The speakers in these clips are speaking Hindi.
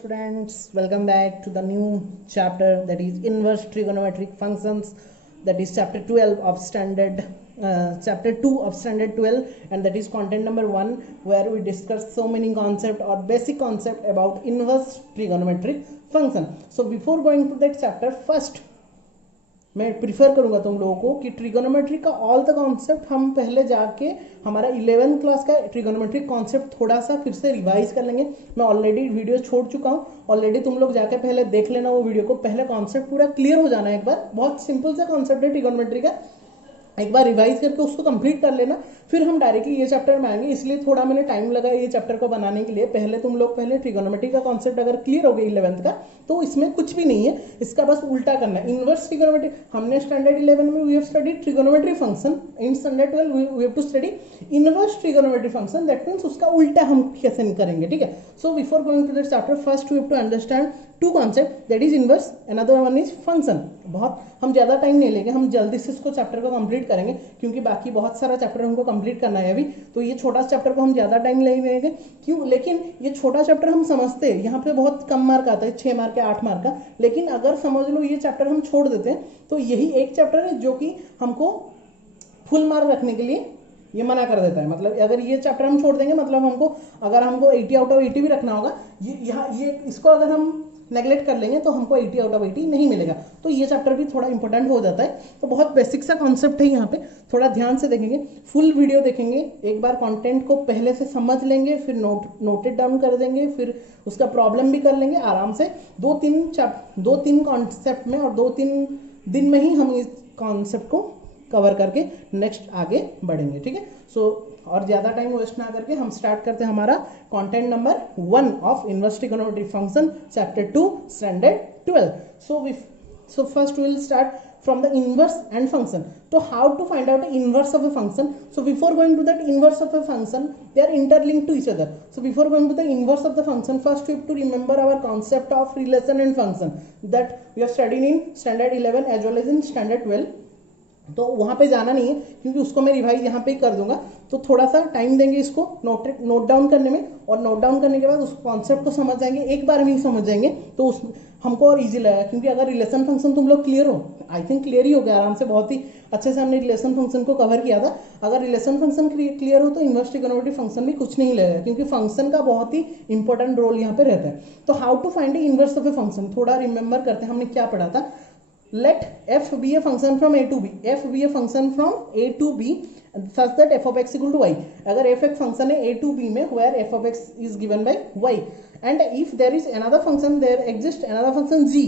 students, welcome back to the new chapter, that is inverse trigonometric functions, that is chapter 12 of standard chapter 2 of standard 12, and that is content number 1, where we discuss so many concept or basic concept about inverse trigonometric function. So before going to that chapter, first मैं प्रीफर करूंगा तुम लोगों को कि ट्रिगोनोमेट्री का ऑल द कॉन्सेप्ट हम पहले जाके हमारा 11th क्लास का ट्रिगोनोमेट्रिक कॉन्सेप्ट थोड़ा सा फिर से रिवाइज कर लेंगे. मैं ऑलरेडी वीडियो छोड़ चुका हूँ, ऑलरेडी तुम लोग जाके पहले देख लेना वो वीडियो को. पहले कॉन्सेप्ट पूरा क्लियर हो जाना है एक बार. बहुत सिंपल सा कॉन्सेप्ट है ट्रिगोनोमेट्री का, एक बार रिवाइज करके उसको कंप्लीट कर लेना, फिर हम डायरेक्टली ये चैप्टर में आएंगे. इसलिए थोड़ा मैंने टाइम लगा ये चैप्टर को बनाने के लिए. पहले तुम लोग ट्रिगोनोमेट्री का कॉन्सेप्ट अगर क्लियर हो गया 11th का, तो इसमें कुछ भी नहीं है, इसका बस उल्टा करना है. इनवर्स ट्रिगोनोमेट्री हमने स्टैंडर्ड 11 में we have studied trigonometry function, in standard 12 we have to study inverse trigonometry function. That means उसका उल्टा हम कैसे करेंगे, ठीक है. So before going to this chapter, first we have to understand two concept, that is inverse, another one is function. बहुत हम ज़्यादा टाइम नहीं लेंगे, हम जल्दी से इसको चैप्टर को कंप्लीट करेंगे, क्योंकि बाकी बहुत सारा चैप्टर हमको कंप्लीट करना है अभी. तो ये छोटा चैप्टर को हम ज़्यादा टाइम लेंगे क्यों, लेकिन ये छोटा चैप्टर हम समझते हैं, यहाँ पे बहुत कम मार्क आता है, 6 मार्क या 8 मार्क का. लेकिन अगर समझ लो ये चैप्टर हम छोड़ देते हैं, तो यही एक चैप्टर है जो कि हमको फुल मार्क रखने के लिए ये मना कर देता है. मतलब अगर ये चैप्टर हम छोड़ देंगे, मतलब हमको अगर हमको 80 आउट ऑफ 80 भी रखना होगा, ये इसको अगर हम नेगलेक्ट कर लेंगे तो हमको 80 आउट ऑफ 80 नहीं मिलेगा. तो ये चैप्टर भी थोड़ा इंपॉर्टेंट हो जाता है. तो बहुत बेसिक सा कॉन्सेप्ट है, यहाँ पे थोड़ा ध्यान से देखेंगे, फुल वीडियो देखेंगे, एक बार कंटेंट को पहले से समझ लेंगे, फिर नोटेड डाउन कर देंगे, फिर उसका प्रॉब्लम भी कर लेंगे आराम से. 2-3 कॉन्सेप्ट में और 2-3 दिन में ही हम इस कॉन्सेप्ट को कवर करके नेक्स्ट आगे बढ़ेंगे, ठीक है. सो और ज़्यादा टाइम वेस्ट ना करके हम स्टार्ट करते हैं हमारा content number 1 of inverse trigonometric function chapter 2 standard 12. So first we will start from the inverse and function. So how to find out the inverse of a function? So before going to that inverse of a function, they are interlinked to each other. So before going to the inverse of the function, first we have to remember our concept of relation and function that we have studied in standard 11 as well as in standard 12. तो वहाँ पे जाना नहीं है, क्योंकि उसको मैं रिवाइज यहाँ पे ही कर दूंगा. तो थोड़ा सा टाइम देंगे इसको नोट डाउन करने में, और नोट डाउन करने के बाद उस कॉन्सेप्ट को समझ जाएंगे, एक बार में ही समझ जाएंगे, तो उस हमको और इजी लगेगा. क्योंकि अगर रिलेशन फंक्शन तुम लोग क्लियर हो, आई थिंक क्लियर ही हो गया आराम से, बहुत ही अच्छे से हमने रिलेशन फंक्शन को कवर किया था. अगर रिलेशन फंक्शन क्लियर हो तो इनवर्स ट्रिगोनोमेट्रिक फंक्शन भी कुछ नहीं लगेगा, क्योंकि फंक्शन का बहुत ही इंपॉर्टेंट रोल यहाँ पे रहता है. तो how to find the inverse of a function, थोड़ा रिमेंबर करते हैं हमने क्या पढ़ा था. Let f be a function from a to b. f be a function from a to b such that f of x equal to y. अगर f एक फंक्शन है a to b में, where f of x is given by y, and if there is another function, there exists another function g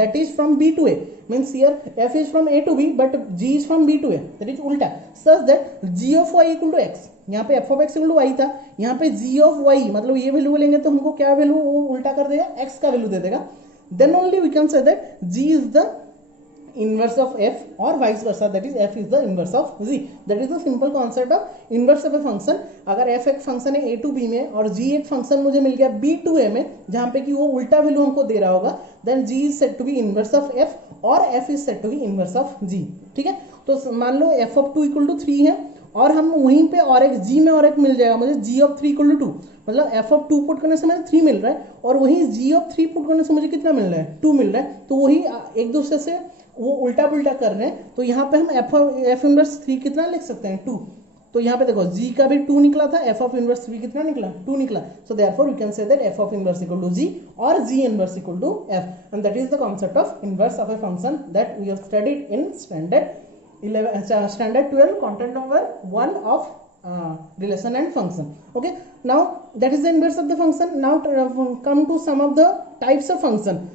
that is from b to a, means here f is from a to b but g is from b to a, that is उल्टा, such that g of y equal to x. यहाँ पे f of x equal to y था, यहाँ पे g of y मतलब ये वैल्यू लेंगे तो हमको क्या वैल्यू वो उल्टा कर देगा, x का वैल्यू दे देगा. Then only we can say that g is the inverse of f or vice versa, that is f is the inverse of g. that is the simple concept of inverse of a function. अगर f एक फंक्शन है a to b में और g एक फंक्शन मुझे मिल गया b to a में, जहाँ पे कि वो उल्टा वैल्यू हमको दे रहा होगा, then g is said to be inverse of f और f is said to be inverse of g, ठीक है. तो मान लो f of 2 equal to 3 है, और हम वहीं पे और एक g में और एक मिल जाएगा मुझे g of 3 equal to 2, मतलब f of 2 पुट करने से मुझे 3 मिल रहा है, और वहीं g of 3 पुट करने से मुझे कितना मिल रहा है, 2 मिल रहा है. तो वही एक दूसरे से वो उल्टा पुल्टा कर रहे हैं. तो यहाँ पे हम f इनवर्स 3 कितना लिख सकते हैं, 2. तो यहाँ पे देखो g का भी 2 निकला था, f ऑफ इनवर्स 3 कितना निकला, 2 निकला. So therefore we can say that f of inverse equal to g और g inverse equal to f, and that is the concept of inverse of a function that we have studied in standard 12 content number 1 of relation and function. Okay, now that is the inverse of the function. Now come to some of the types of function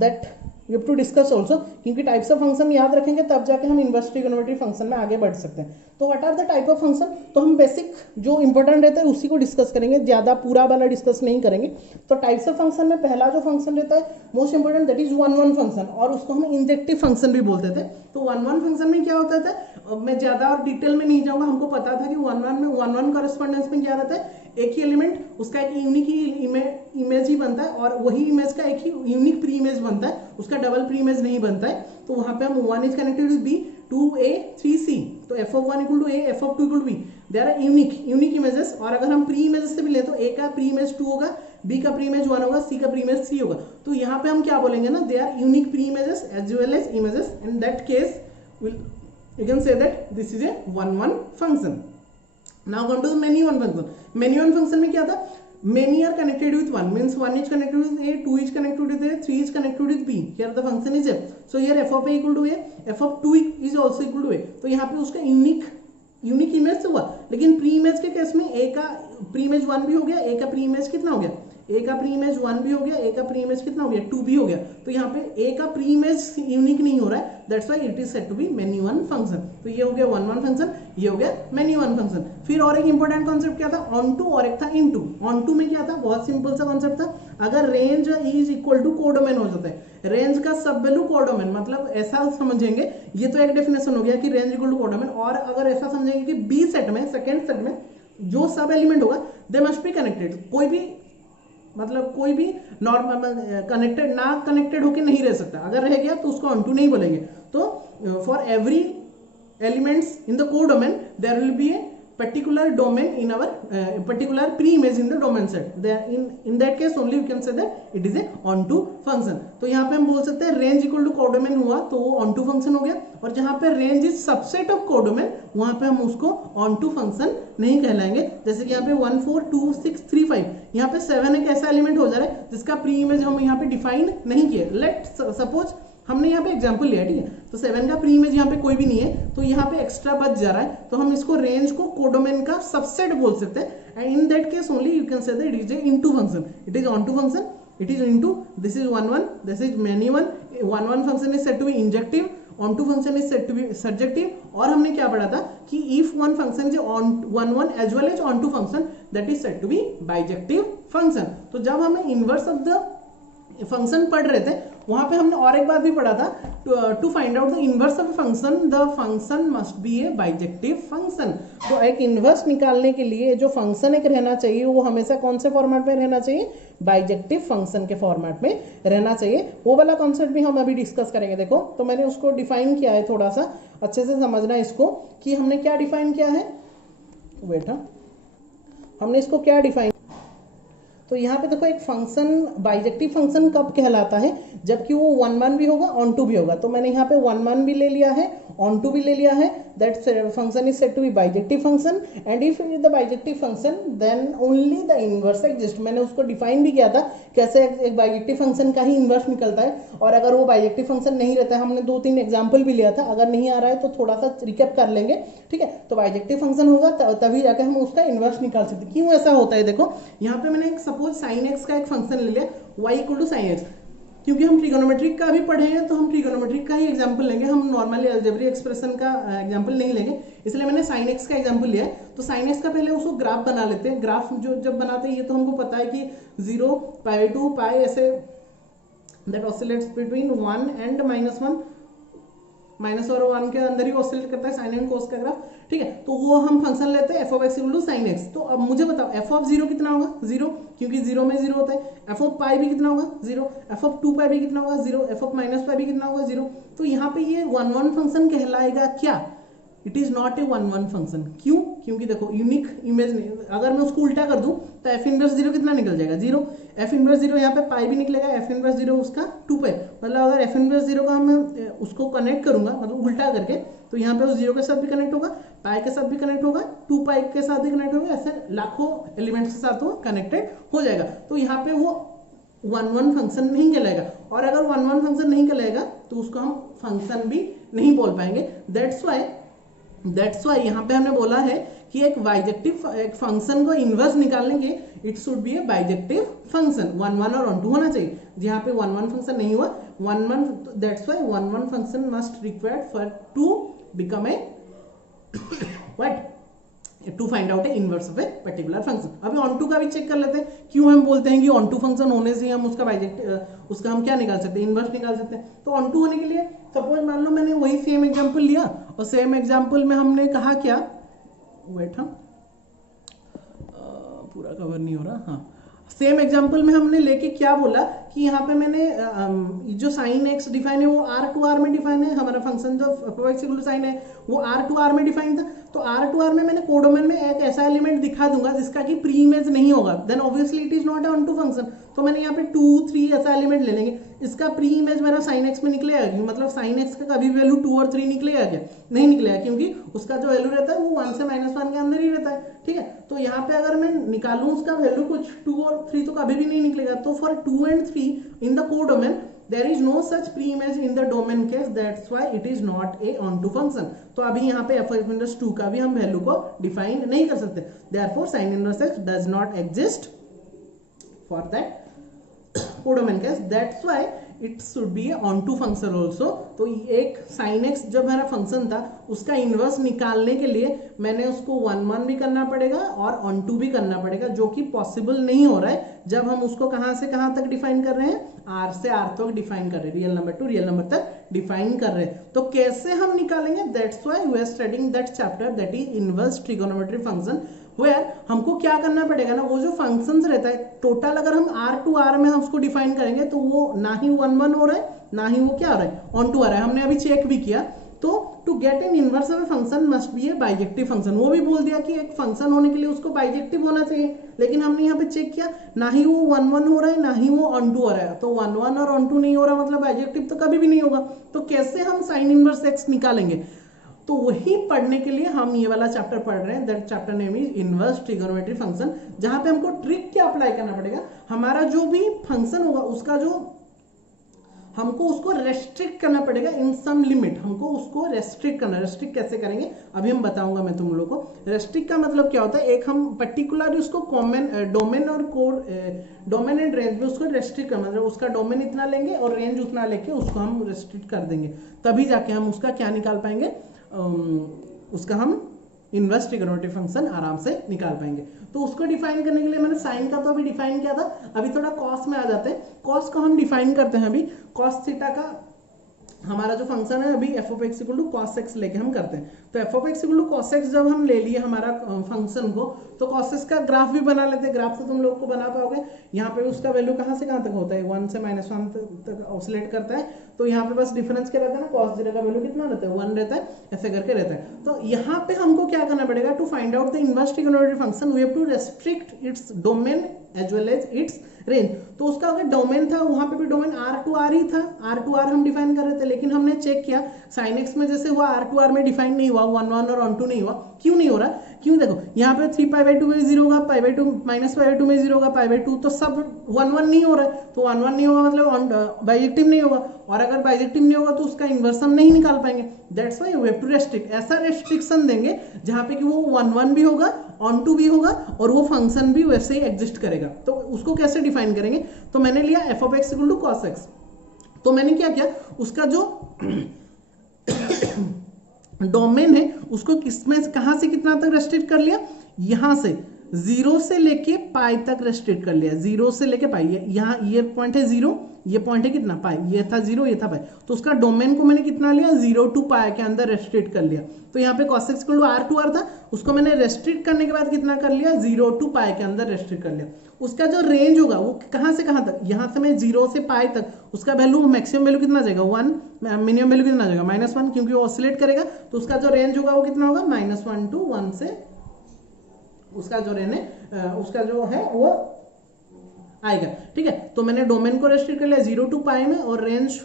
that we have to discuss also, क्योंकि टाइप्स ऑफ फंक्शन याद रखेंगे तब जाके हम इनवर्स ट्रिगोनोमेट्री फंक्शन में आगे बढ़ सकते हैं. तो what are the type of function, तो हम बेसिक जो इंपॉर्टेंट रहता है उसी को डिस्कस करेंगे, ज़्यादा पूरा वाला डिस्कस नहीं करेंगे. तो टाइप्स ऑफ फंक्शन में पहला जो फंक्शन रहता है most important, that is 1-1 function, और उसको हम इंजेक्टिव फंक्शन भी बोलते थे. तो 1-1 फंक्शन में क्या होता था, मैं ज़्यादा और डिटेल में नहीं जाऊँगा, हमको पता था कि 1-1 में 1-1 कॉरेस्पॉन्डेंस में क्या रहता है, एक ही एलिमेंट उसका एक यूनिक इमेज ही बनता है, और वही इमेज का एक ही यूनिक प्री इमेज बनता है, उसका डबल प्री इमेज नहीं बनता है. तो वहाँ पे हम 1 is connected with b, 2a 3c, तो f of 1 equal to a, f of 2 equal to b, they are unique images. और अगर हम प्री इमेजेस से भी ले तो a का प्री इमेज 2 होगा, बी का प्री इमेज 1 होगा, सी का प्री इमेज 3 होगा। तो यहाँ पे हम क्या बोलेंगे ना, they are unique pre images as well as images, in that case you can say that this is a one function. Now come to the many one function. Many one function में क्या था, many are connected with 1 means 1 is connected with A, 2 is connected with A, 3 is connected with B. Here the function is F. So here f of A equal to A, f of 2 is also equal to A. तो यहाँ पे उसका यूनिक इमेज हुआ, लेकिन प्री इमेज के केस में A का प्री इमेज 1 भी हो गया, A का प्री इमेज कितना हो गया, ए का प्री इमेज 1 भी हो गया, ए का प्री इमेज कितना हो गया 2 भी हो गया। तो यहाँ पे ए का प्री इमेज यूनिक नहीं हो रहा है, that's why it is said to be many one function. तो ये हो गया वन फंक्शन, ये हो गया मेनी वन फंक्शन। फिर और एक इंपॉर्टेंट कॉन्सेप्ट क्या था, ऑन टू और एक था इन टू। ऑन टू में क्या था, बहुत सिंपल सा कॉन्सेप्ट था, अगर range is equal to codomain हो जाता है, रेंज का सब वैल्यू कोडोमेन, मतलब ऐसा समझेंगे, ये तो एक डेफिनेशन हो गया कि रेंज इक्वल टू कोडोमेन, और अगर ऐसा समझेंगे कि बी सेट में, सेकेंड सेट में जो सब एलिमेंट होगा दे मस्ट बी कनेक्टेड। कोई भी मतलब कोई भी नॉर्मल कनेक्टेड ना कनेक्टेड होके नहीं रह सकता, अगर रह गया तो उसको ऑन टू नहीं बोलेंगे। तो for every elements in the codomain there will be a particular domain in our particular pre-image in the domain set. In that case only you can say that it is a onto function. तो यहाँ पे हम बोल सकते हैं range equal to codomain हुआ तो वो onto function हो गया, और जहाँ पे range is subset of codomain वहाँ पे हम उसको onto function नहीं कहलाएंगे। जैसे कि यहाँ पे 1 4 2 6 3 5, यहाँ पे 7 एक ऐसा एलिमेंट हो जा रहा है जिसका प्री इमेज हम यहाँ पे डिफाइन नहीं किए। लेट सपोज हमने यहाँ पे एग्जांपल लिया, ठीक है, तो 7 का प्री इमेज यहाँ पे कोई भी नहीं है, तो यहाँ पे एक्स्ट्रा बच जा रहा है, तो हम इसको रेंज को कोडोमेन का सबसेट बोल सकते हैं। And in that case only you can say that it is a into function, it is onto function, it is into, this is 1 1, this is many one. 1 1 function is said to be injective, onto function is said to be surjective. और हमने क्या पढ़ा था कि if one function is on 1 1 as well as onto function that is said to be bijective function. तो जब हमें इनवर्स ऑफ द फंक्शन पढ़ रहे थे वहां पे हमने और एक बात भी पढ़ा था, to find out the inverse of function the function must be a bijective function. तो एक इनवर्स निकालने के लिए जो फंक्शन एक रहना चाहिए वो हमेशा कौन से फॉर्मेट में रहना चाहिए, बाइजेक्टिव फंक्शन के फॉर्मेट में रहना चाहिए। वो वाला कॉन्सेप्ट भी हम अभी डिस्कस करेंगे। देखो तो मैंने उसको डिफाइन किया है, थोड़ा सा अच्छे से समझना इसको कि हमने क्या डिफाइन किया है। बेटा हमने इसको क्या डिफाइन, तो यहाँ पे देखो एक फंक्शन बाइजेक्टिव फंक्शन कब कहलाता है, जबकि वो 1 1 भी होगा ऑन टू भी होगा। तो मैंने यहाँ पे 1 1 भी ले लिया है, ऑन टू भी ले लिया है, that function is said to be bijective function. And if it is the bijective function then only the inverse exist. मैंने उसको डिफाइन भी किया था कैसे एक बाइजेक्टिव फंक्शन का ही इनवर्स निकलता है, और अगर वो बाइजेक्टिव फंक्शन नहीं रहता है, हमने 2-3 एग्जाम्पल भी लिया था, अगर नहीं आ रहा है तो थोड़ा सा रिकैप कर लेंगे, ठीक है। तो बाइजेक्टिव फंक्शन होगा तभी जाकर हम उसका इनवर्स निकाल सकते हैं। क्यों ऐसा होता है, देखो यहाँ पे मैंने सपोज साइन एक्स का एक फंक्शन ले लिया, y equal to sine x, क्योंकि हम ट्रिगोनोमेट्रिक का भी पढ़े हैं तो हम ट्रिगोनोमेट्रिक का ही एग्जांपल लेंगे, हम नॉर्मली अलजेब्रिक एक्सप्रेशन का एग्जांपल नहीं लेंगे, इसलिए मैंने साइन एक्स का एग्जांपल लिया है। तो साइन एक्स का पहले उसको ग्राफ बना लेते हैं। ग्राफ जो जब बनाते हैं ये तो हमको पता है कि 0 पाई टू पाई ऐसे that oscillates between 1 and -1, minus और 1 के अंदर ही ऑसिलेट करता है साइन एंड कोस का ग्राफ, ठीक है। तो वो हम फंक्शन लेते हैं f ऑफ x equal to sine x. तो अब मुझे बताओ f ऑफ 0 कितना होगा, 0, क्योंकि 0 में 0 होता है। f ऑफ पाई भी कितना होगा, 0। f ऑफ 2 पाई भी कितना होगा, 0। f ऑफ माइनस पाई भी कितना होगा, 0। तो यहाँ पे ये 1 1 फंक्शन कहलाएगा क्या, it is not a 1 1 function. क्यों, क्योंकि देखो यूनिक इमेज नहीं, अगर मैं उसको उल्टा कर दूं तो f इनवर्स 0 कितना निकल जाएगा, 0। f इनवर्स 0 यहाँ पे पाई भी निकलेगा, f इनवर्स 0 उसका 2 पाई, मतलब अगर f इनवर्स 0 का मैं उसको कनेक्ट करूंगा मतलब उल्टा करके, तो यहाँ पे उस 0 के साथ भी कनेक्ट होगा, पाई के साथ भी कनेक्ट होगा, 2 पाई के साथ भी कनेक्ट होगा, ऐसे लाखों एलिमेंट्स के साथ वो कनेक्टेड हो जाएगा। तो यहाँ पे वो 1 1 फंक्शन नहीं कहलाएगा, और अगर 1 1 फंक्शन नहीं कहलाएगा तो उसको हम फंक्शन भी नहीं बोल पाएंगे। दैट्स वाई यहाँ पे हमने बोला है कि एक बाइजेक्टिव एक फंक्शन को इनवर्स निकालने के it should be a bijective function, 1 1 और ऑन टू होना चाहिए। जहाँ पे 1 1 फंक्शन नहीं हुआ 1 1, that's why 1 1 function must required for to become a what, to find out a inverse of a particular function. अभी ऑन टू का भी चेक कर लेते हैं, क्यों हम बोलते हैं कि ऑन टू फंक्शन होने से हम उसका बाइजेक्टिव उसका हम क्या निकाल सकते हैं, इनवर्स निकाल सकते हैं। तो ऑन टू होने के लिए सपोज मान लो मैंने वही सेम एग्जांपल लिया और सेम एग्जांपल में हमने कहा क्या, वेट हाँ पूरा कवर नहीं हो रहा, हाँ सेम एग्जांपल में हमने लेके क्या बोला कि यहाँ पे मैंने जो साइन एक्स डिफाइन है वो r टू r में डिफाइन है, हमारा फंक्शन जो f(x) साइन है वो r टू r में डिफाइन था। तो R2R में मैंने कोडोमेन में एक ऐसा एलिमेंट दिखा दूंगा जिसका कि प्री इमेज नहीं होगा, then obviously it is not onto function. तो मैंने यहाँ पे 2 3 ऐसा एलिमेंट ले लेंगे, इसका प्री इमेज मेरा साइन एक्स में निकलेगा क्यों, मतलब साइन एक्स का कभी वैल्यू 2 और 3 निकलेगा क्या, नहीं निकलेगा, क्योंकि उसका जो वैल्यू रहता है वो 1 से -1 के अंदर ही रहता है, ठीक है। तो यहाँ पे अगर मैं निकालूं उसका वैल्यू कुछ 2 और 3 तो कभी भी नहीं निकलेगा। तो for 2 and 3 in the codomain there is no such pre-image in the domain case, that's why it is not a onto function। तो अभी यहाँ पे f(2) का भी हम वैल्यू को डिफाइन नहीं कर सकते, therefore sin inverse x does not exist for that codomain case, that's why it should be a onto function also। तो एक sin x जब मेरा फंक्शन था उसका इनवर्स निकालने के लिए मैंने उसको 1 भी करना पड़ेगा और onto भी करना पड़ेगा, जो कि पॉसिबल नहीं हो रहा है जब हम उसको कहां से कहां तक डिफाइन कर रहे हैं, R से R तक डिफाइन कर रहे हैं, real number to real number तक डिफाइन कर रहे हैं। तो कैसे हम निकालेंगे, that's why we are studying that chapter that is inverse trigonometry function, where हमको क्या करना पड़ेगा ना, वो जो फंक्शंस रहता है टोटल अगर हम R में हम उसको डिफाइन करेंगे तो वो ना ही 1 हो रहा है ना ही वो क्या हो रहा है, ऑन टू आ रहा है। हमने अभी चेक भी किया, तो to get an inverse of a function must be a bijective function, वो भी बोल दिया कि एक फंक्शन होने के लिए उसको बाइजेक्टिव होना चाहिए, लेकिन हमने यहाँ पे चेक किया ना ही वो 1 हो रहा है ना ही वो ऑन टू हो रहा है। तो 1 और ऑन टू नहीं हो रहा मतलब बाइजेक्टिव तो कभी भी नहीं होगा। तो कैसे हम साइन इनवर्स एक्स निकालेंगे, तो वही पढ़ने के लिए हम ये वाला चैप्टर पढ़ रहे हैं, that chapter name is inverse trigonometry function, जहां पे हमको ट्रिक क्या अप्लाई करना पड़ेगा, हमारा जो भी फंक्शन होगा उसका जो हमको उसको रेस्ट्रिक्ट करना पड़ेगा इन सम लिमिट, हमको उसको रेस्ट्रिक्ट करना। रेस्ट्रिक्ट कैसे करेंगे अभी हम बताऊंगा मैं तुम लोगों को। रेस्ट्रिक्ट का मतलब क्या होता है, एक हम पर्टिकुलर उसको कॉमन डोमेन और कोड डोमेन एंड रेंज में उसको रेस्ट्रिक्ट करना, मतलब उसका डोमेन इतना लेंगे और रेंज उतना लेके उसको हम रेस्ट्रिक्ट कर देंगे, तभी जाके हम उसका क्या निकाल पाएंगे, उसका हम इनवर्स ट्रिगोनोमेट्री फंक्शन आराम से निकाल पाएंगे। तो उसको डिफाइन करने के लिए मैंने साइन का तो अभी डिफाइन किया था, अभी थोड़ा कॉस में आ जाते हैं। कॉस को हम डिफाइन करते हैं, अभी कॉस थीटा का हमारा जो फंक्शन है अभी f of x equal to cos x लेके हम करते हैं। तो f of x equal to cos x जब हम ले लिए हमारा फंक्शन को, तो कॉस एक्स का ग्राफ भी बना लेते हैं। ग्राफ तो तुम लोग को बना पाओगे, यहाँ पे उसका वैल्यू कहाँ से कहाँ तक होता है, 1 से -1 तक ऑसिलेट करता है। तो यहाँ पे बस डिफरेंस क्या रहता है ना, कॉस जीरो का वैल्यू कितना रहता है, 1 रहता है, ऐसे करके रहता है। तो यहाँ पे हमको क्या करना पड़ेगा, to find out the inverse trigonometry function we have to restrict its domain as well as its range. तो उसका अगर डोमेन था वहां पे भी डोमेन R2R ही था, R2R हम डिफाइन कर रहे थे, लेकिन हमने चेक किया साइन एक्स में जैसे हुआ R2R में डिफाइन नहीं हुआ, 1 और ऑन टू नहीं हुआ। क्यों नहीं हो रहा, क्यों, देखो यहाँ पे 3π/2 में 0 होगा, π/2 -π/2 में 0 होगा, π/2 तो सब 1 नहीं हो रहा है। तो 1 नहीं होगा मतलब बाइजेक्टिव नहीं होगा, और अगर बाइजेक्टिव नहीं होगा तो उसका इन्वर्स हम नहीं निकाल पाएंगे। That's why we have to restrict, ऐसा रेस्ट्रिक्शन देंगे जहां पे कि वो 1 भी होगा, ऑन टू भी होगा और वो फंक्शन भी वैसे ही एग्जिस्ट करेगा। तो उसको कैसे डिफाइन करेंगे, तो मैंने लिया f of x equal to cos x. तो मैंने क्या किया, उसका जो डोमेन है उसको किसमें कहां से कितना तक रेस्ट्रिक्ट कर लिया, यहां से 0 से लेके पाई तक रेस्ट्रिक्ट कर लिया, 0 से लेके पाई। यहाँ ये पॉइंट है 0, ये पॉइंट है कितना पाई, ये था 0 ये था पाई, तो उसका डोमेन को मैंने कितना लिया 0 to पाई के अंदर रेस्ट्रिक्ट कर लिया। तो यहाँ पे cos x equal to R2R था, उसको मैंने रेस्ट्रिक्ट करने के बाद कितना कर लिया 0 to पाई के अंदर रेस्ट्रिक्ट कर लिया। उसका जो रेंज होगा वो कहाँ से कहाँ तक, यहाँ से मैं 0 से पाई तक, उसका वैल्यू मैक्सिमम वैल्यू कितना जाएगा 1, मिनिमम वैल्यू कितना जाएगा -1, क्योंकि वो ऑसिलेट करेगा। तो उसका जो रेंज होगा वो कितना होगा -1 to 1 से उसका जो रेंज है उसका जो है वो आएगा, ठीक है। तो मैंने डोमेन को रेस्ट्रिक्ट कर लिया 0 to पाई में, और रेंज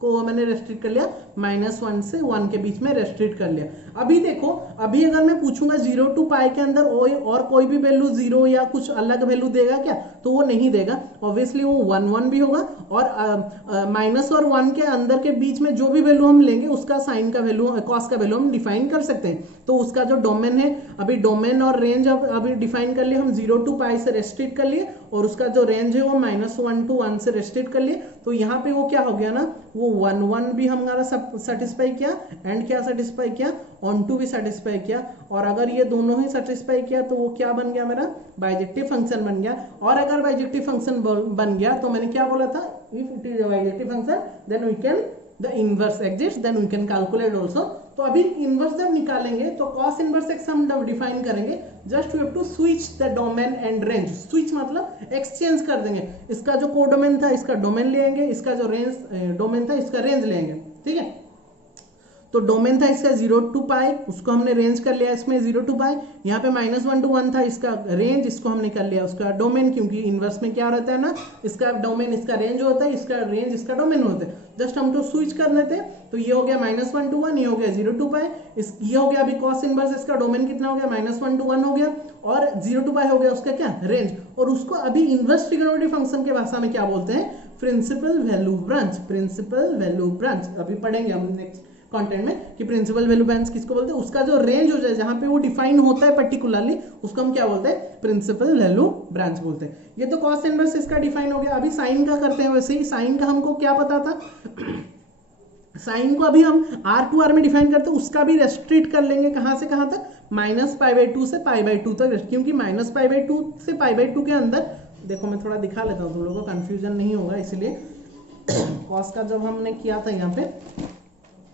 को मैंने रेस्ट्रिक्ट कर लिया -1 से 1 के बीच में रेस्ट्रिक्ट कर लिया। अभी देखो, अभी अगर मैं पूछूंगा 0 to पाई के अंदर और कोई भी वैल्यू 0 या कुछ अलग वैल्यू देगा क्या, तो वो नहीं देगा। ऑब्वियसली वो 1 भी होगा, और माइनस और 1 के अंदर के बीच में जो भी वैल्यू हम लेंगे उसका साइन का वैल्यू, कॉस का वैल्यू हम डिफाइन कर सकते हैं। तो उसका जो डोमेन है, अभी डोमेन और रेंज अभी डिफाइन कर लिए हम, 0 to पाई से रेस्ट्रिक्ट कर लिए, और उसका जो रेंज है वो -1 to 1 से रेस्ट्रिक्ट कर लिए। तो यहाँ पे वो क्या हो गया ना, वो 1 भी हमारा सब सेटिस्फाई किया, एंड क्या सेटिस्फाई किया, ऑन टू भी सेटिस्फाई किया, और अगर ये दोनों ही सेटिस्फाई किया तो वो क्या बन गया, मेरा बाइजेक्टिव फंक्शन बन गया। और अगर बाइजेक्टिव फंक्शन बन गया तो मैंने क्या बोला था, if it is a bijective function then we can the inverse exist, then we can calculate also. तो अभी इनवर्स जब निकालेंगे तो cos इनवर्स x हम जब डिफाइन करेंगे, just we have to switch the domain and range. Switch मतलब एक्सचेंज कर देंगे, इसका जो कोडोमेन था इसका डोमेन लेंगे, इसका जो रेंज डोमेन था इसका रेंज लेंगे, ठीक है। तो डोमेन था इसका 0 to पाई, उसको हमने रेंज कर लिया इसमें 0 to पाई। यहाँ पे -1 to 1 था इसका रेंज, इसको हमने कर लिया उसका डोमेन, क्योंकि इनवर्स में क्या रहता है ना, इसका डोमेन इसका रेंज होता है, इसका रेंज इसका डोमेन होता है। जस्ट हम तो स्विच कर लेते हैं, तो ये हो गया -1 to 1, ये हो गया 0 to पाई, ये हो गया अभी कॉस इनवर्स, इसका डोमेन कितना हो गया -1 to 1 हो गया, और 0 to पाई हो गया उसका क्या रेंज। और उसको अभी इनवर्स ट्रिगोनोमेट्रिक फंक्शन के भाषा में क्या बोलते हैं, principal value branch. Principal value branch अभी पढ़ेंगे हम नेक्स्ट कंटेंट में कि प्रिंसिपल वैल्यू ब्रांच किसको बोलते हैं। उसका जो रेंज हो जाए जहां पे वो डिफाइन होता है पर्टिकुलरली, उसको हम क्या बोलते हैं, प्रिंसिपल वैल्यू ब्रांच बोलते हैं। ये तो कॉस इनवर्स इसका डिफाइन हो गया। अभी साइन का करते हैं, वैसे ही साइन का हमको क्या पता था, साइन को अभी हम r टू r में डिफाइन करते हैं, उसका भी रेस्ट्रिक्ट कर लेंगे कहां से कहां तक, -π/2 से π/2 तक, क्योंकि -π/2 से π/2 के अंदर, देखो मैं थोड़ा दिखा लेता हूँ तुम लोगों को कंफ्यूजन नहीं होगा, इसलिए कॉस का जब हमने किया था यहाँ पे,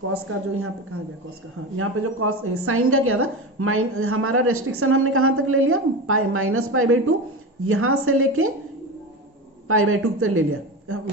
कॉस का जो यहाँ पे कहाँ गया कॉस का, हाँ यहाँ पे जो कॉस साइन का क्या था, हमारा रेस्ट्रिक्शन हमने कहाँ तक ले लिया, -π/2 यहाँ से लेके π/2 तक ले लिया।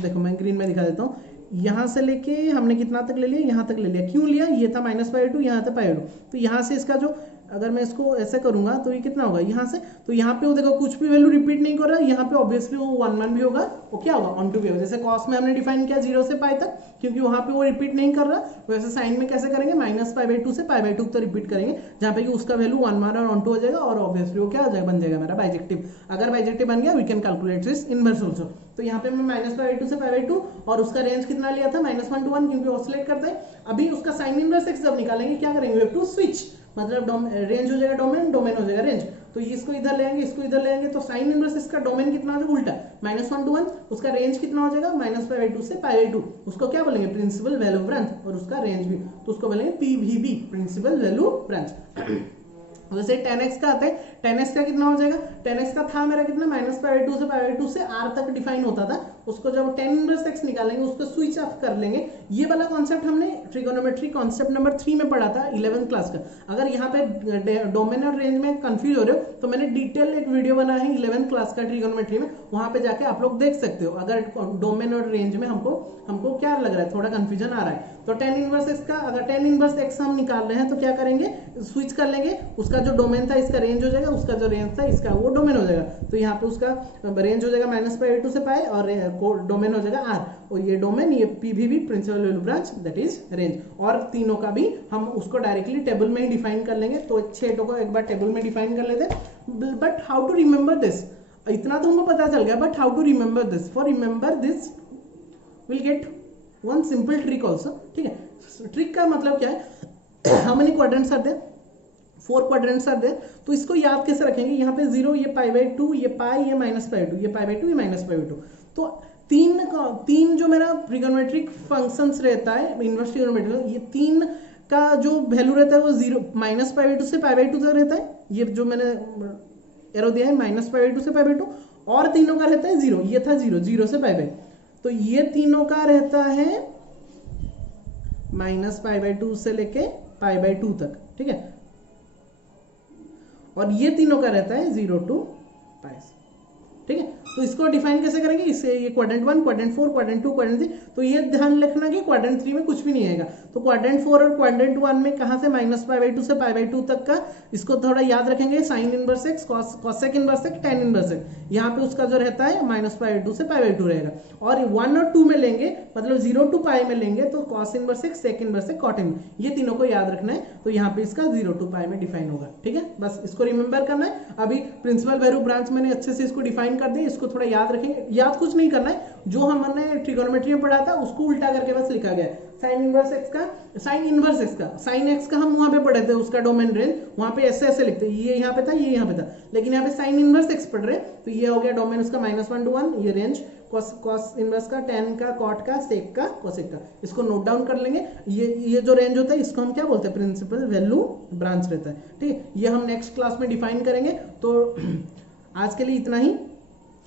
देखो मैं ग्रीन में दिखा देता हूँ, यहाँ से लेके हमने कितना तक ले लिया, यहाँ तक ले लिया। क्यों लिया, ये था -π/2, यहाँ था π/2, तो यहाँ से इसका जो, अगर मैं इसको ऐसे करूंगा तो ये कितना होगा यहाँ से, तो यहाँ पे वो देखो कुछ भी वैल्यू रिपीट नहीं कर रहा, यहाँ पे ऑब्वियसली वो 1 भी होगा, वो क्या होगा ऑन टू भी होगा। जैसे कॉस में हमने डिफाइन किया 0 से पाई तक, क्योंकि वहां पे वो रिपीट नहीं कर रहा, वैसे साइन में कैसे करेंगे, -π/2 से π/2 तक रिपीट करेंगे, जहाँ पे उसका वैल्यू 1 और ऑन टू हो जाएगा, और ऑब्वियसली वो क्या हो जाएगा, बन जाएगा मेरा बाइजेक्टिव। अगर बाइजेक्टिव बन गया we can calculate this inverse also. तो यहाँ पे मैं -π/2 से π/2, और उसका रेंज कितना लिया था, -1 to 1, क्योंकि ऑसिलेट करता है। अभी उसका साइन इनवर्स एक्स जब निकालेंगे क्या करेंगे, वी हैव टू स्विच, मतलब रेंज हो जाएगा डोमेन, डोमेन हो जाएगा रेंज, तो इसको इधर ले आएंगे, इसको इधर ले आएंगे, तो साइन इनवर्स इसका डोमेन कितना हो जाएगा उल्टा, -1 to 1, उसका रेंज कितना हो जाएगा, -π/2 से π/2, उसको क्या बोलेंगे, प्रिंसिपल वैल्यू ब्रांच, और उसका रेंज भी, तो उसको बोलेंगे PVB, प्रिंसिपल वैल्यू ब्रांच। वैसे 10x का आता है, 10x का कितना हो जाएगा, 10x का था मेरा कितना, -π/2 से π/2 से r तक डिफाइन होता था, उसको जब 10 इनवर्स x निकालेंगे उसको स्विच ऑफ कर लेंगे। ये वाला कॉन्सेप्ट हमने ट्रिगोनोमेट्री कॉन्सेप्ट नंबर 3 में पढ़ा था 11th क्लास का। अगर यहाँ पे डोमेन और रेंज में कंफ्यूज हो रहे हो तो मैंने डिटेल एक वीडियो बना है 11th क्लास का ट्रिगोनोमेट्री में, वहां पे जाके आप लोग देख सकते हो। अगर डोमेन और रेंज में हमको क्या लग रहा है, थोड़ा कंफ्यूजन आ रहा है, तो 10 इनवर्स x का, अगर 10 इनवर्स x हम निकाल रहे हैं तो क्या करेंगे, स्विच कर लेंगे, उसका जो डोमेन था इसका रेंज हो जाएगा, उसका जो रेंज था इसका वो डोमेन हो जाएगा, तो यहाँ पे उसका रेंज हो जाएगा -π/2 से पाई, और डोमेन हो जाएगा r, और ये डोमेन, ये PVB principal value branch, that is range. और तीनों का भी हम उसको डायरेक्टली टेबल में ही डिफाइन कर लेंगे, तो 6 को एक बार टेबल में डिफाइन कर लेते हैं। But how to remember this, इतना तो हमको पता चल गया, but how to remember this, for remember this will get one simple trick also, ठीक है। ट्रिक का मतलब क्या है, हमने क्वाड्रेंट्स आते हैं, 4 क्वाड्रेंट्स आते हैं, तो इसको याद कैसे रखेंगे, यहाँ पे 0, ये π/2, ये पाई, ये -π/2, ये π/2, ये -π/2, तो तीन जो मेरा ट्रिगोनोमेट्रिक फंक्शंस रहता है इनवर्स ट्रिगोनोमेट्रिक, ये 3 का जो वैल्यू रहता है वो 0 -π/2 से π/2 तक रहता है, ये जो मैंने एरो दिया है -π/2 से π/2, और तीनों का रहता है 0, ये था 0 से π/2, तो ये तीनों का रहता है -π/2 से लेके π/2 तक, ठीक है, और ये तीनों का रहता है 0 to π, ठीक है। तो इसको डिफाइन कैसे करेंगे, इससे ये क्वाड्रेंट 1, क्वाड्रेंट 4, क्वाड्रेंट 2, क्वाड्रेंट 3, तो ये ध्यान रखना कि क्वाड्रेंट 3 में कुछ भी नहीं आएगा, तो क्वाड्रेंट 4 और क्वाड्रेंट 1 में कहां से -π/2 से π/2 तक का, इसको थोड़ा याद रखेंगे, sine inverse x, cosec inverse x, tan inverse x, यहाँ पे उसका जो रहता है -π/2 से π/2 रहेगा, और 1 और 2 में लेंगे, मतलब 0 to π में लेंगे तो cos inverse x, sec inverse x, cot inverse, ये तीनों को याद रखना है, तो यहाँ पे इसका 0 to π में डिफाइन होगा, ठीक है, बस इसको रिमेंबर करना है। अभी प्रिंसिपल वैल्यू ब्रांच मैंने अच्छे से इसको डिफाइन कर दिया, इसको थोड़ा याद रखेंगे, याद कुछ नहीं करना है, जो हमने ट्रिगोनोमेट्री में पढ़ा था उसको उल्टा करके बस लिखा गया है। साइन इनवर्स x का, साइन x का हम वहां पे पढ़े थे, उसका डोमेन रेंज वहां पे ऐसे लिखते, ये यहाँ पे था, ये यहाँ पे था, लेकिन यहाँ पे साइन इनवर्स x पढ़ रहे, तो ये हो गया डोमेन उसका -1 to 1, ये रेंज कॉस इनवर्स का, tan का, कॉट का, सेक का, कोसेक का, इसको नोट डाउन कर लेंगे। ये जो रेंज होता है इसको हम क्या बोलते हैं, प्रिंसिपल वैल्यू ब्रांच रहता है, ठीक है। ये हम नेक्स्ट क्लास में डिफाइन करेंगे, तो आज के लिए इतना ही।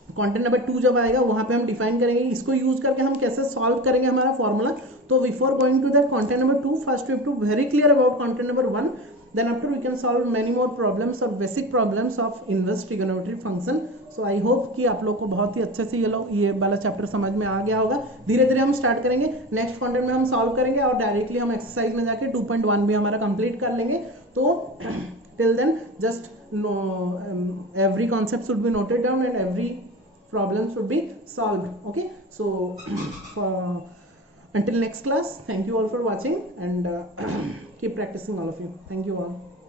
कंटेंट नंबर 2 जब आएगा वहां पे हम डिफाइन करेंगे, इसको यूज करके हम कैसे सॉल्व करेंगे हमारा फॉर्मूला। तो before going to that content number 2, first we have to very clear about content number 1, then after we can solve many more problems or basic problems of inverse trigonometric function. So I hope कि आप लोग को बहुत ही अच्छे से ये वाला चैप्टर समझ में आ गया होगा. धीरे धीरे हम स्टार्ट करेंगे, नेक्स्ट कंटेंट में हम सॉल्व करेंगे और डायरेक्टली हम एक्सरसाइज में जाके 2.1 भी हमारा कंप्लीट कर लेंगे. तो till then just every concept should be noted down and every problem should be solved. Okay, so until next class, thank you all for watching and keep practicing all of you. Thank you all.